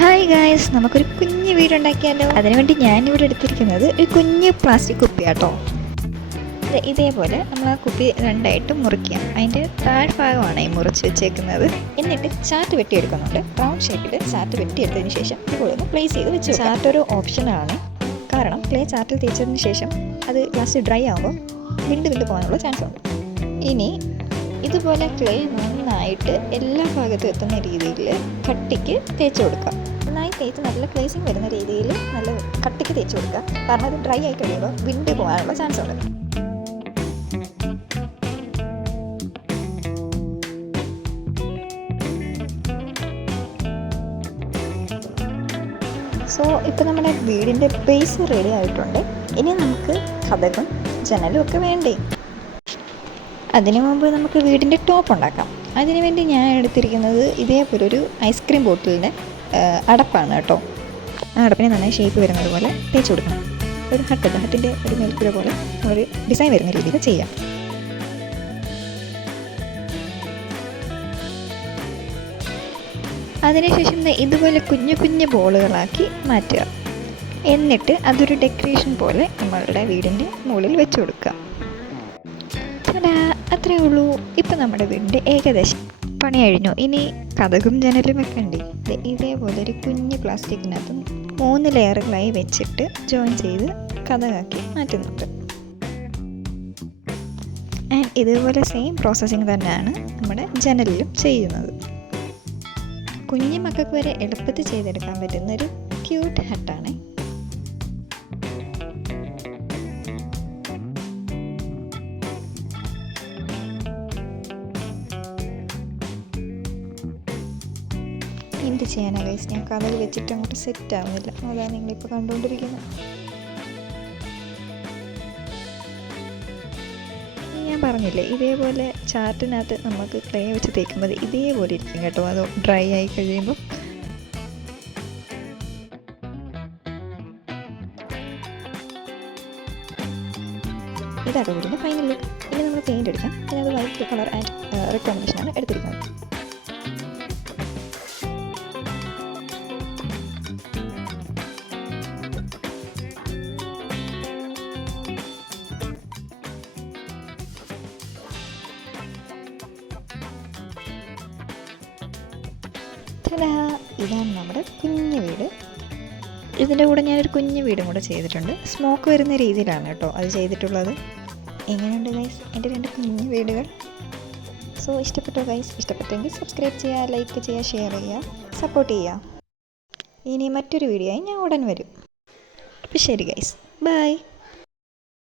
Hi guys, നമുക്കൊരു കുഞ്ഞ് വീടുണ്ടാക്കിയാലോ. അതിനുവേണ്ടി ഞാനിവിടെ എടുത്തിരിക്കുന്നത് ഒരു കുഞ്ഞ് പ്ലാസ്റ്റിക് കുപ്പിയാട്ടോ. ഇതേപോലെ നമ്മൾ ആ കുപ്പി രണ്ടായിട്ട് മുറിക്കുക. അതിൻ്റെ താഴ്ഭാഗമാണ് ഈ മുറിച്ച് വെച്ചേക്കുന്നത്. എന്നിട്ട് ചാറ്റ് വെട്ടിയെടുക്കുന്നുണ്ട്. റൗണ്ട് ഷേപ്പിൽ ചാറ്റ് വെട്ടിയെടുത്തതിന് ശേഷം ഇതുപോലെ ഒന്ന് പ്ലേസ് ചെയ്ത് വെച്ചു. ചാറ്റ് ഒരു ഓപ്ഷനാണ്, കാരണം ക്ലേ ചാറ്റിൽ തേച്ചതിന് ശേഷം അത് ലാസ്റ്റ് ഡ്രൈ ആകുമ്പോൾ വിണ്ട് പോകാനുള്ള ചാൻസ് ഉണ്ട്. ഇനി ഇതുപോലെ ക്ലേ നന്നായിട്ട് എല്ലാ ഭാഗത്തും എത്തുന്ന രീതിയിൽ കട്ടിക്ക് തേച്ച് കൊടുക്കുക. നന്നായി തേച്ച് നല്ല ക്ലേസിങ് വരുന്ന രീതിയിൽ നല്ല കട്ടിക്ക് തേച്ച് കൊടുക്കുക, കാരണം അത് ഡ്രൈ ആയി കഴിയുമ്പോൾ വിണ്ട് പോകാനുള്ള ചാൻസ് ഉണ്ട്. സോ ഇപ്പോൾ നമ്മുടെ വീടിൻ്റെ ബേസ് റെഡി ആയിട്ടുണ്ട്. ഇനി നമുക്ക് കതകും ജനലും ഒക്കെ വേണ്ടേ. അതിനു മുമ്പ് നമുക്ക് വീടിൻ്റെ ടോപ്പ് ഉണ്ടാക്കാം. അതിനുവേണ്ടി ഞാൻ എടുത്തിരിക്കുന്നത് ഇതേപോലെ ഒരു ഐസ്ക്രീം ബോട്ടിലിൻ്റെ അടപ്പാണ് കേട്ടോ. ആ അടപ്പിനെ നന്നായി ഷേപ്പ് വരുന്നത് പോലെ തേച്ച് കൊടുക്കണം. ഒരു ഹട്ടിൻ്റെ ഒരു മേൽക്കൂര പോലെ ഒരു ഡിസൈൻ വരുന്ന രീതിയിൽ ചെയ്യാം. അതിനുശേഷം ഇതുപോലെ കുഞ്ഞു കുഞ്ഞു ബോളുകളാക്കി മാറ്റുക. എന്നിട്ട് അതൊരു ഡെക്കറേഷൻ പോലെ നമ്മളുടെ വീടിൻ്റെ മുകളിൽ വെച്ച് കൊടുക്കുക. അത്രയേ ഉള്ളൂ. ഇപ്പം നമ്മുടെ വീടിൻ്റെ ഏകദേശം പണി കഴിഞ്ഞു. ഇനി കതകും ജനലും വെക്കണ്ടേ. ഇതേപോലെ ഒരു കുഞ്ഞ് പ്ലാസ്റ്റിക്കിനകത്ത് 3 ലെയറുകളായി വെച്ചിട്ട് ജോയിൻ ചെയ്ത് കതകാക്കി മാറ്റുന്നുണ്ട്. ആൻഡ് ഇതുപോലെ സെയിം പ്രോസസ്സിങ് തന്നെയാണ് നമ്മുടെ ജനലിലും ചെയ്യുന്നത്. കുഞ്ഞു മക്കൾക്ക് വരെ എളുപ്പത്തിൽ ചെയ്തെടുക്കാൻ പറ്റുന്നൊരു ക്യൂട്ട് ഹട്ടാണ്. എന്ത് ചെയ്യാനാ ഗൈസ്, ഞാൻ കതക് വെച്ചിട്ട് അങ്ങോട്ട് സെറ്റ് ആവുന്നില്ല. അതാണ് നിങ്ങളിപ്പോൾ കണ്ടുകൊണ്ടിരിക്കുന്നത്. ഞാൻ പറഞ്ഞില്ലേ, ഇതേപോലെ ചാർട്ടിനകത്ത് നമുക്ക് ക്ലേ വെച്ച് തേക്കുമ്പോൾ ഇതേപോലെ ഇരിക്കും കേട്ടോ. അത് ഡ്രൈ ആയി കഴിയുമ്പോൾ ഇതാട്ടോ വീടിൻ്റെ ഫൈനൽ ലുക്ക്. ഇനി നമ്മൾ പെയിൻ്റ് അടിക്കാം. അതിനകത്ത് വൈറ്റ് കളർ ആൻഡ് റെഡ് കോമ്പിനേഷനാണ് എടുത്തിരിക്കുന്നത്. ഇതാണ് നമ്മുടെ കുഞ്ഞു വീട്. ഇതിൻ്റെ കൂടെ ഞാനൊരു കുഞ്ഞു വീടും കൂടെ ചെയ്തിട്ടുണ്ട്. സ്മോക്ക് വരുന്ന രീതിയിലാണ് കേട്ടോ അത് ചെയ്തിട്ടുള്ളത്. എങ്ങനെയുണ്ട് ഗൈസ് എൻ്റെ 2 കുഞ്ഞു വീടുകൾ? സോ ഇഷ്ടപ്പെട്ടോ ഗൈസ്? ഇഷ്ടപ്പെട്ടെങ്കിൽ സബ്സ്ക്രൈബ് ചെയ്യുക, ലൈക്ക് ചെയ്യുക, ഷെയർ ചെയ്യുക, സപ്പോർട്ട് ചെയ്യുക. ഇനി മറ്റൊരു വീഡിയോ ആയി ഞാൻ ഉടൻ വരും. അപ്പോൾ ശരി ഗൈസ്, ബൈ.